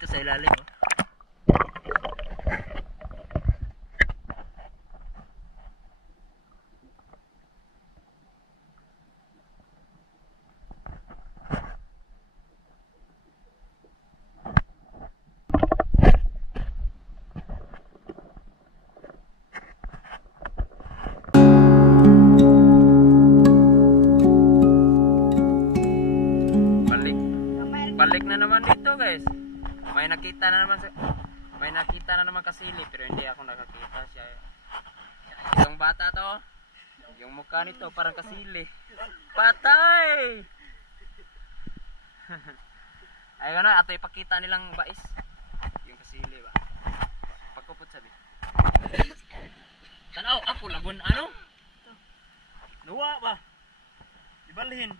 Nandito sa ilalim, oh. Balik na naman dito, guys. May nakita na naman kasili, pero hindi ako nakakita siya. Itong bata to, yung mukha nito parang kasili. Patay! Ay gano'n, ato ipakita nilang bais. Yung kasili ba? Pagkupot sabi. Tanaw, ako lagun ano? Nuwa ba? Ibalhin.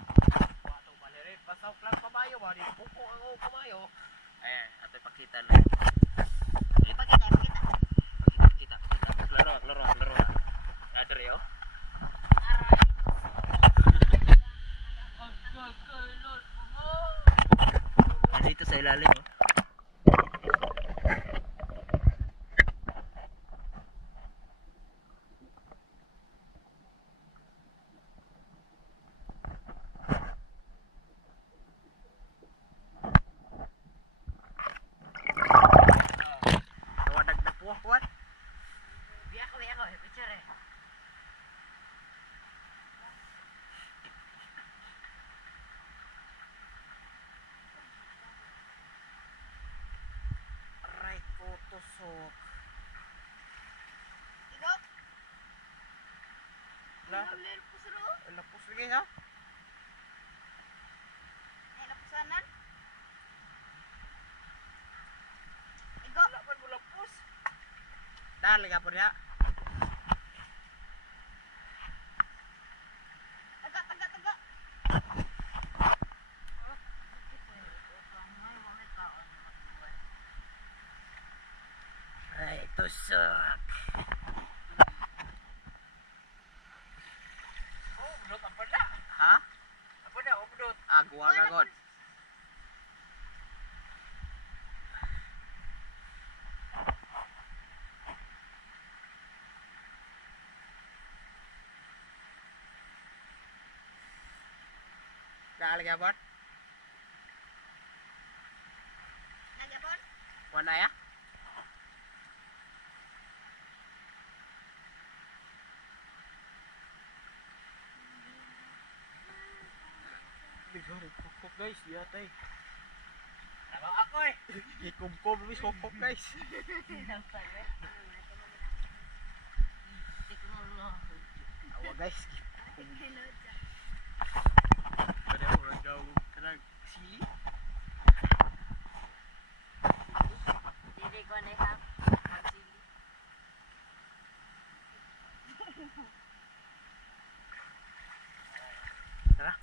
Pasaw lang pamayo ba? Di pupo ang pamayo. Ayan, ato ipakita na. Ipakita. Laro. Adre, oh. Nandito sa ilalim, oh. Tusok. Igok. Lapos lagi ha? Lapusanan. Igok. Wala pa mo lapos. Dali ka po niya. Taga. Ay, tusok. Oh, budot apa dah? Ha? Apa dah? Oh, budot. Gua gagot. Dah lagi abot? Lagi abot? Wala ya? Sorry, kokok guys, dia tay. Tabaw ako eh. Ikumkom bis kokok guys. Awa guys. Ada orang jauh kena sili. Jadi kau naik ham, sili. Tara.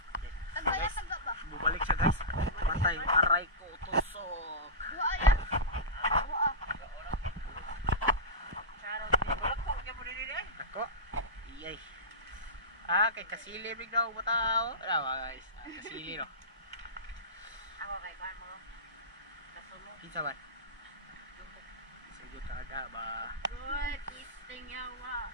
Bubalik siya guys. Patay, aray ko, tusok. Dua ya? Dua. Ako? Iyay. Kay kasili big daw bataw. Guys, kasili no. Ako kay ban mo. Kasulo. Kinsa ba? Sige ta ada ba. Good, isting yawa.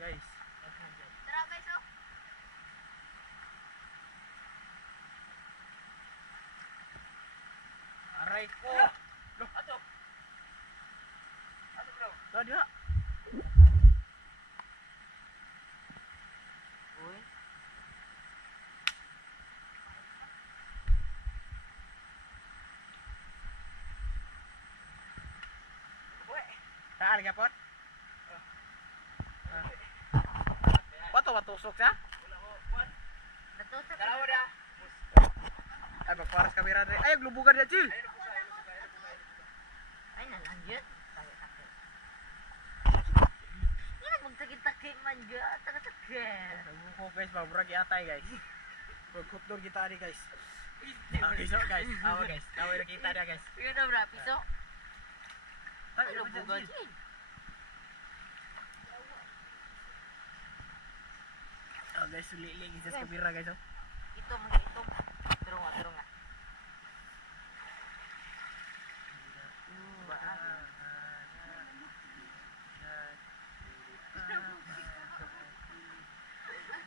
Guys. Tara guys, oh. Aray ko. Loh, ato. Ato bro. Tadi ha. Uy. Uy. Taal ka pot? Batusok siya? Batusok. Dalawa dia. Ay, magparas kamera dre. Ay, glubugan dia, Cil. Ay, nalanjut. Sakit. Ini kita kay manja, taga-taga. Nabuko guys, maburag yatay guys. Pagkutdor kita rin guys. Piso guys. Awa guys. Awa na kita rin guys. Yun na bra, piso. Tayo Ano na bugat? Jill. Oh guys, suliling isa sa kamera guys. Ito, mag-ito. Turo nga.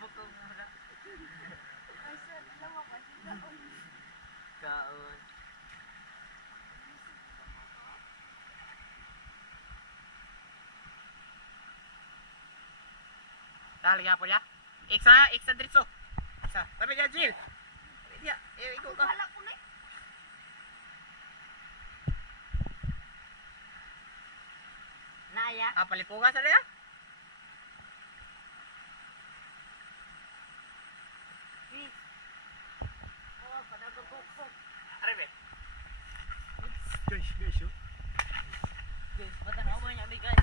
Bukong mula. Kaon. Dali nga po niya. Iksa dritso. Iksa. Sabi niya, Jill. Iya, ikaw ka. Wala ko na. Naya. Palipunga sa niya. Please. Oh, padagagok. Arebe. Guys, oh. Guys, patanaw mo niya, guys.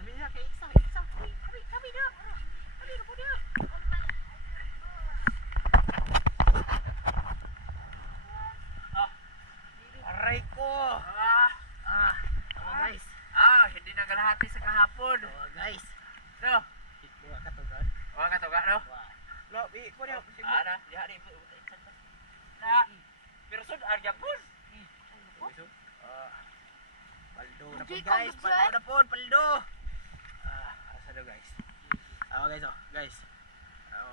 Sabi niya, kay Iksa. Sabi niya. Sabi na po niya. Aray ko. Guys. Hindi nagalahati sa kahapon. Guys. No? Buka ka to, guys. Wa ka to ga no? Lo, bi ko niya. Ana, diha di na. Pero sud arya pun. Paldo na po guys. Paldo na po. Paldo. Asa do guys. Guys, guys.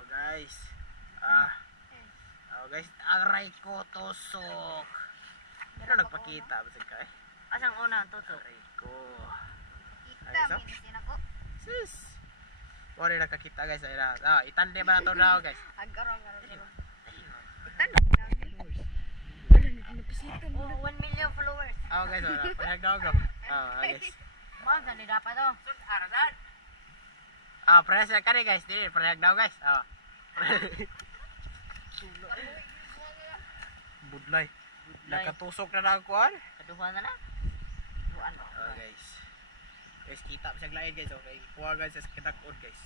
Guys. Guys, aray ko tusok. Pero nagpakita ba ka eh? Asang una ang tutok? Aray ko. Kita, minisin ako. Sis. Wala nakakita guys. Itande ba na to daw guys? Agaro. Oh, 1 million followers. Guys, parehag daw go. Guys. Ma'am, saan dapat to? Sud aradan. Parehag siya kari guys. Dili, parehag daw guys. Budlay. Nakatusok na lang kuan. Kaduhan na na? Duan ba? Guys. Guys, kita pa siyang lain guys. Okay, kuha guys sa kitakod guys.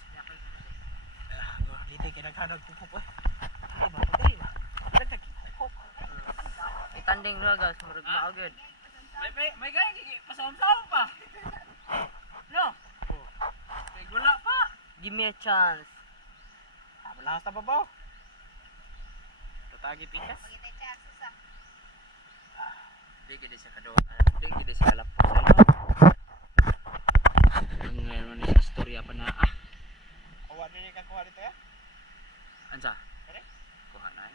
Dito kinaghanag pupop eh. Dili ba? Nagkakita ko. Itanding dua guys, murag maagad. May gay pasawom-sawom pa. No? May gula pa. Give me a chance. Malahas na babaw. Tatagi pikas. Di gid sa kado. Di gid sa kalapos ano. Ang ngayon ni istorya pa na Kuha din ka kuha dito ya. Ansa? Kare? Kuha na.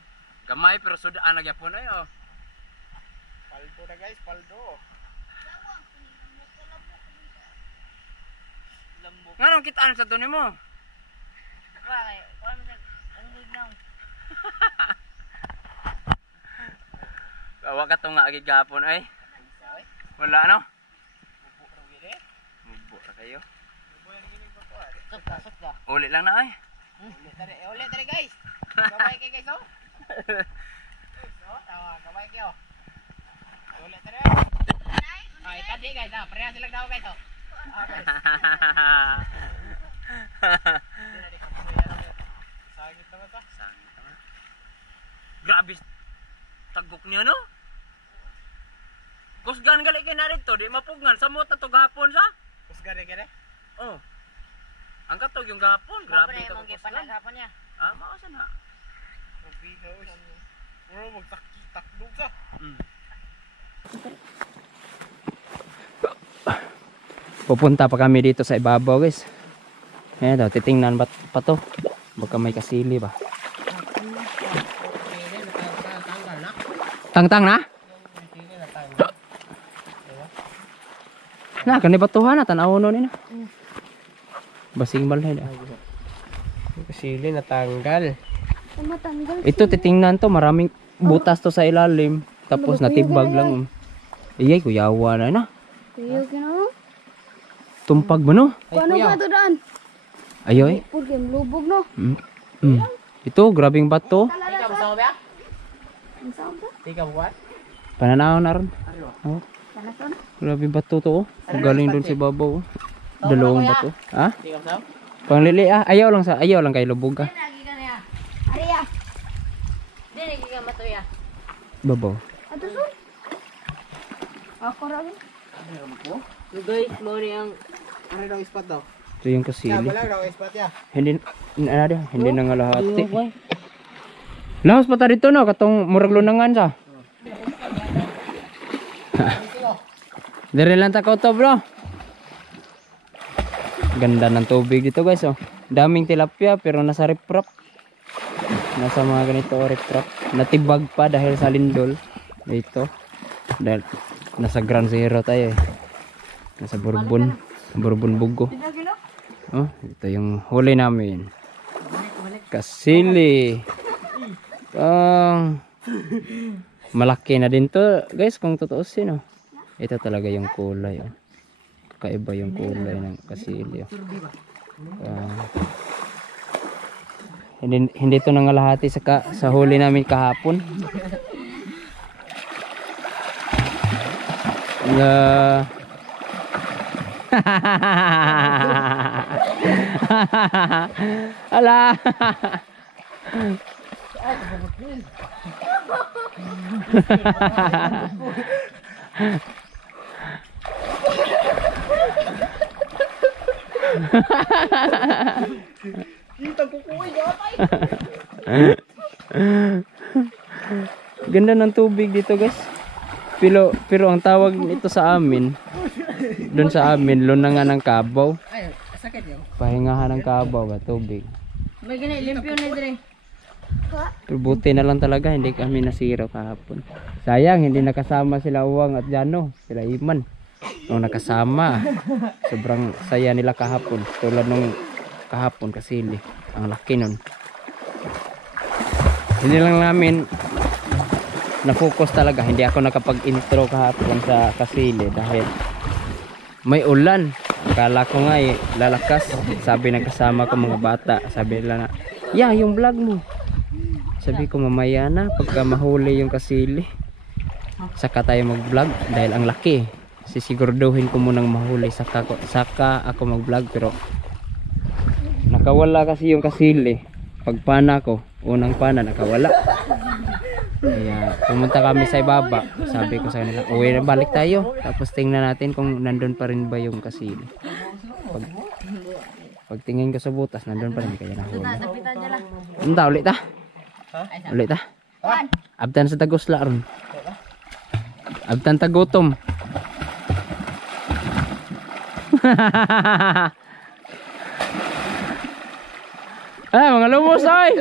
Gamay pero sud ana gyapon ay oh. Paldo na guys, paldo. Nganong kitaan sa to nimo? Bakit? Kuha mo siya. Ang lignaw. Wa ka to nga agi gapon ay. Wala no? Bubo ra gid eh. Mubo ra kayo. Bubo yan gining kuha. Sot ka. Uli lang na ay. Ulit tadi guys. Gabay kay guys oh. Tawa, gabay kayo. Ulit tadi. Tadi guys, parehas sila daw guys oh. Guys. Sangit naman to. Sangit naman. Grabe tagok niya no? Kusgan gali kay na dito, di mapugnan sa mo to gahapon sa. Kusga gani. Oh. Ang katog yung gahapon, grabe Grabe ito mong gipanagapan niya. mao sa na. Bro, magtakdog ka. Pupunta pa kami dito sa ibabaw guys. Ayan daw, titingnan pa to. Baka may kasili ba. Tangtang na? Na, kani batuhan na, tanaw nun na. Basing balay na. Kasili natanggal. Matanggal. Ito titingnan to, maraming butas to sa ilalim. Tapos natibag lang. Iyay, kuyawa na na. Kuya, kino? Tumpag mo no? Paano ba ito daan? Ayoy. Porque lubog no. Ito, grabing bato. Tika mo sa ba? Ang saan ba? Tika mo ba? Pananaw na rin. Oh, Panason? grabing bato to. Oh. Galing doon si Babaw. Oh. Dalawang bato. Ha? Tika mo sa? Panglili ah. Ayaw lang kay lubog ah. Lagi ka niya. Ariya. Di lagi ka matuya. Babaw. Ato sun. Ako rin. Guys, mo ang Ano daw spot daw? Ito yung kasili. Wala daw spot ya. Hindi na nga lahati. Lahos pa ta dito no, katong murag lunangan sa. Dire lang ta to bro. Ganda ng tubig dito guys oh. Daming tilapia pero nasa riprap. Nasa mga ganito riprap. Natibag pa dahil sa lindol. Dito. Dahil nasa Ground Zero tayo eh. Nasa Bourbon Bugo. Oh, ito yung huli namin. Kasili. Malaki na din to guys kung tutuusin oh. Ito talaga yung kulay oh. Kakaiba yung kulay ng kasili oh. Hindi to nangalahati sa huli namin kahapon. Ala. Ganda ng tubig dito guys. Pero ang tawag nito sa amin, doon sa amin, lunangan ng kabaw. Ay, sakit yun. Pahingahan ng kabaw ba, tubig. May ganit, limpyo na dire. Pero buti na lang talaga, hindi kami nasira kahapon. Sayang, hindi nakasama sila Uwang at Jano, sila Iman. Nung nakasama, sobrang saya nila kahapon. Tulad nung kahapon kasili, ang laki nun. Hindi lang namin na-focus talaga, hindi ako nakapag-intro kahapon sa kasili dahil may ulan. Akala ko nga lalakas. Sabi ng kasama ko mga bata, sabi nila na, "Yeah, yung vlog mo." Sabi ko mamaya na pagka mahuli yung kasili. Saka tayo mag-vlog dahil ang laki. Sisiguraduhin ko munang mahuli saka ako mag-vlog pero nakawala kasi yung kasili. Pagpana ko, unang pana nakawala. Kaya pumunta kami sa ibaba. Sabi ko sa kanila, uwi na balik tayo. Tapos tingnan natin kung nandun pa rin ba yung kasili. Pag tingin ko sa butas, nandun pa rin. Kaya nahuli. Unta, ulit ta? Ulit ta? Abtan sa tagos laron. Abtan tagutom. Ah, mga lumos ay.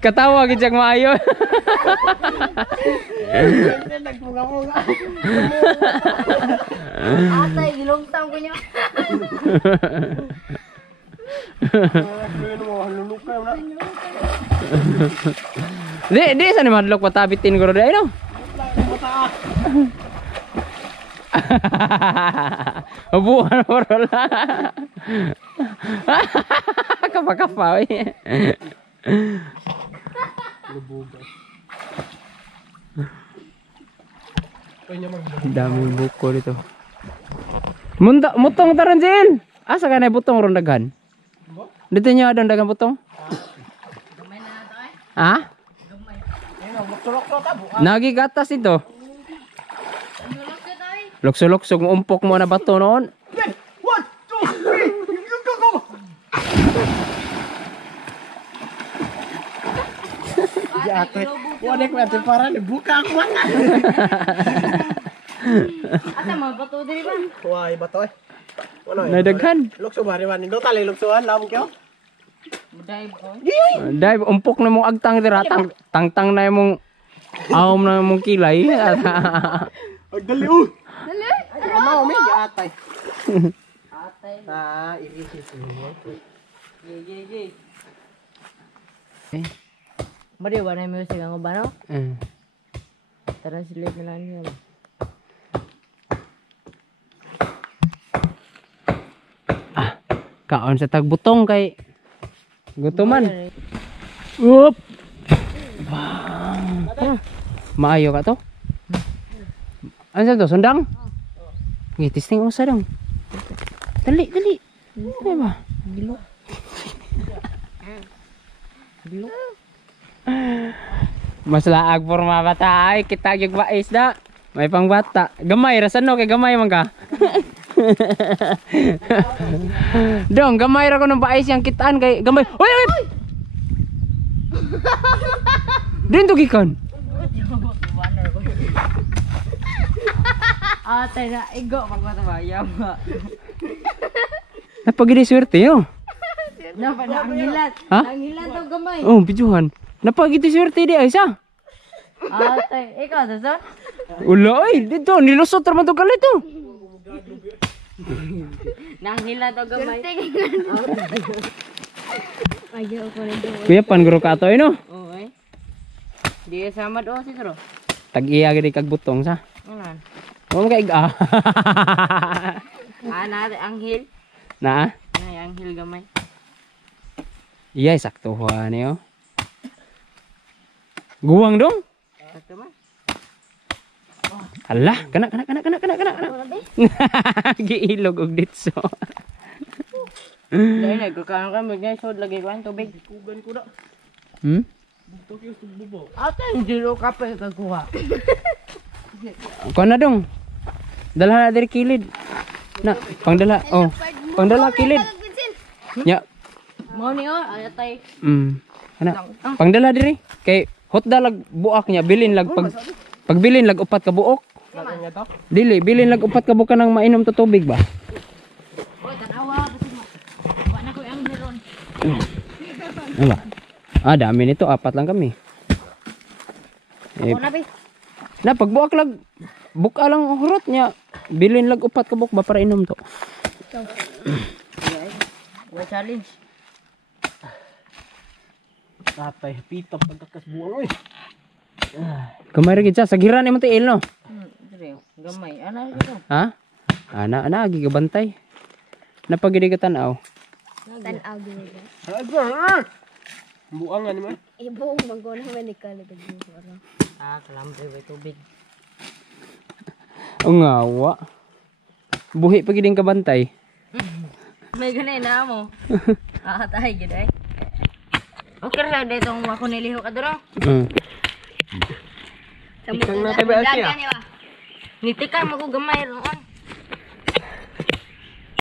Katawa gid jag maayo. Atay, gilungtang ko niya. Di sa ni madlok patabitin ko rin no. Buwan mo rola. Kapakapaw eh. Daming buko dito. Mutong taranjil. Asa ka na butong ron daghan? Dito niyo adang dagang butong? Gamay na nato eh. Ha? Gamay. Nagi gatas ito. Nulok ka tayo. Luksok-luksok mo umpok mo na bato noon. 1, 2, 3, go! Atay, Wala ko ate para buka ako. asa mga bato diri ba? Wah, iba to eh. Ano Nadaghan. Lukso ba rin man? Ito tali luksuhan, labog kayo? Dive ko. Dive, umpok na mong agtang dira. Tang na mong awom na mong kilay. Dali oh. Dali. Ano may atay. Atay. Irisip mo. Yay. Mari ba na music ang ubano? Translate na lang niya. Kaon sa tagbutong kay gutuman. Up. Maayo ka to? Ano to? Sundang? Testing usa dong. Dali. Ano ba? Gilo. Mas laag forma bata ay kita gyud bais da. May pang bata. Gamay ra no kay gamay man ka. Dong, gamay ra ko ng bais yang kitaan kay gamay. Oy! Din to gikan. Atay na igo magmatabayam. Napagidi swerte yo. Napa na ang hilat. Ha? Ang hilat daw gamay. Oh, bijuhan. Napagidi swerte di ay sa. Atay, ikaw to son? Ulo oy, dito nilusot ra man to galit to. Nang hilat daw gamay. Ayaw ko rin doon. Kuya pan guro ka to no. Oo eh. Di sama do si Tro. Tag-iya gid kag butong sa. Anan. Mo kay Ana ang hil. Na. Ay ang hil gamay. Iya sakto ha niyo. Guwang dong. Sakto man. Allah, kana. Giilog og ditso. Dahil nagkukaan ka magay sod lagi ko ang tubig. Kugan ko na. Atay dilo ka pa kagkuha. Kuha na dong. Dala na diri kilid. Na, pangdala. Oh. Pangdala kilid. Nya. Mo ni oh, atay. Ana. Pangdala diri. Kay hot dalag buak niya bilin lag pagbilin lag upat ka buok. Dili, bilin lag upat ka buka nang mainom to tubig ba? Oy, tanawa kasi wa na ko ang meron. Ano ba? Dami nito, 4 lang kami. Ako na bi. Na pagbuak lag buka lang hurot niya. Bilin lag upat ka buok ba para inom to. Wa challenge. Atay, pitap pagkakasbuang oy. Kamay ra gid sa giran imong tiil no. Dire, gamay. Ana dito. Ha? Ana agi gabantay. Napagidi ka tanaw. Tanaw gini. Buangan man. Ibo magona man ikaw lagad mo ano. Kalambre ba tubig. Ang ngawa. Buhi pa giding kabantay. May ganay na mo. Tayo gid ay. Okay ra dito ang ako niliho ka duro. Ikang na tayo ba siya? Nitikan mo ko gamay roon.